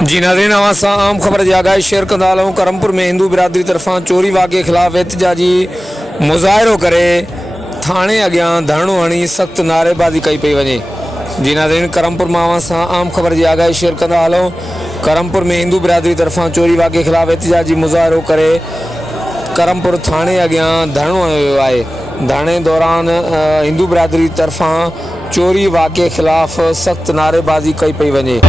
जी नाज़रीन, अवां सां आम ख़बर जी आगाही शेयर कंदा हलूं। करमपुर में हिंदू बिरादरी तरफ़ां चोरी वाक़े ख़िलाफ़ एहतिजाजी मुज़ाहिरो करे थाणे अॻियां धरणो हणी सख़्त नारेबाज़ी कई पई वञे। जी नाज़रीन, करमपुर में अवां सां आम ख़बर जी आगाही शेयर कंदा हलूं। करमपुर में हिंदू बिरादरी तरफ़ां चोरी वाक़े ख़िलाफ़ एहतिजाजी मुज़ाहिरो करे करमपुर थाणे अॻियां धरणो हयो वियो आहे। धरणे दौरान हिंदू बिरादरी तरफ़ां चोरी वाक़े ख़िलाफ़ सख़्त नारेबाज़ी कई पई वञे।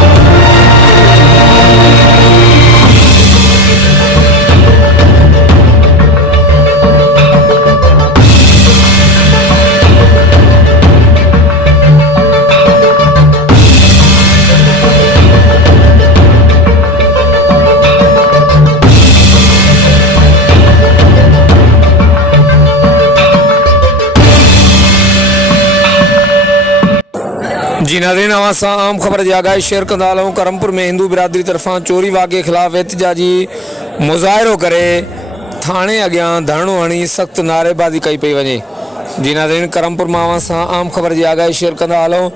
जी नाज़रीन, अवां सां आम ख़बर जी आगाही शेयर कंदा हलूं। करमपुर में हिंदू बिरादरी तरफ़ां चोरी वाक़े ख़िलाफ़ एहतिजाजी मुज़ाहिरो करे थाणे अॻियां धरणो हणी सख़्त नारेबाज़ी कई पई वञे। जी नाज़रीन, करमपुर में अवां सां आम ख़बर जी आगाही शेयर कंदा हलूं।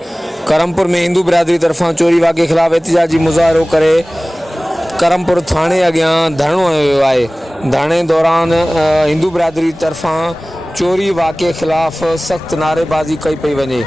करमपुर में हिंदू बिरादरी तरफ़ां चोरी वाक़े ख़िलाफ़ एहतिजाजी मुज़ाहिरो करे करमपुर थाणे अॻियां धरणो हयो वियो आहे। धरणे दौरान हिंदू बिरादरी तरफ़ां चोरी वाक़े ख़िलाफ़ सख़्त नारेबाज़ी कई पई वञे।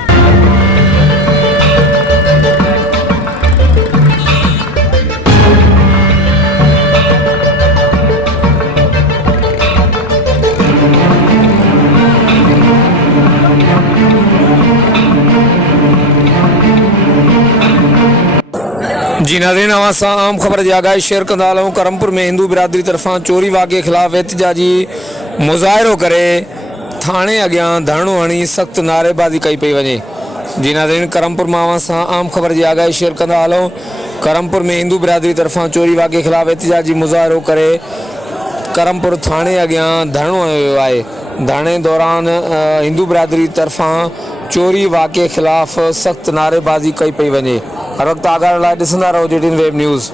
जी नाज़रीन, अवां सां आम ख़बर जी आगाही शेयर कंदा हलूं। करमपुर में हिंदू बिरादरी तरफ़ां चोरी वाक़े ख़िलाफ़ एहतिजाजी मुज़ाहिरो करे थाणे अॻियां धरणो हणी सख़्त नारेबाज़ी कई पई वञे। जी नाज़रीन, करमपुर में अवां सां आम ख़बर जी आगाही शेयर कंदा हलूं। करमपुर में हिंदू बिरादरी तरफ़ां चोरी वाक़े ख़िलाफ़ एहतिजाजी मुज़ाहिरो करे करमपुर थाणे अॻियां धरणो हयो वियो आहे। धरणे दौरान हिंदू बिरादरी तरफ़ां चोरी वाक़े ख़िलाफ़ सख़्त नारेबाज़ी कई पई वञे। हर वक़्तु आगाह लाइ ॾिसंदा रहो JTN वेब न्यूज़।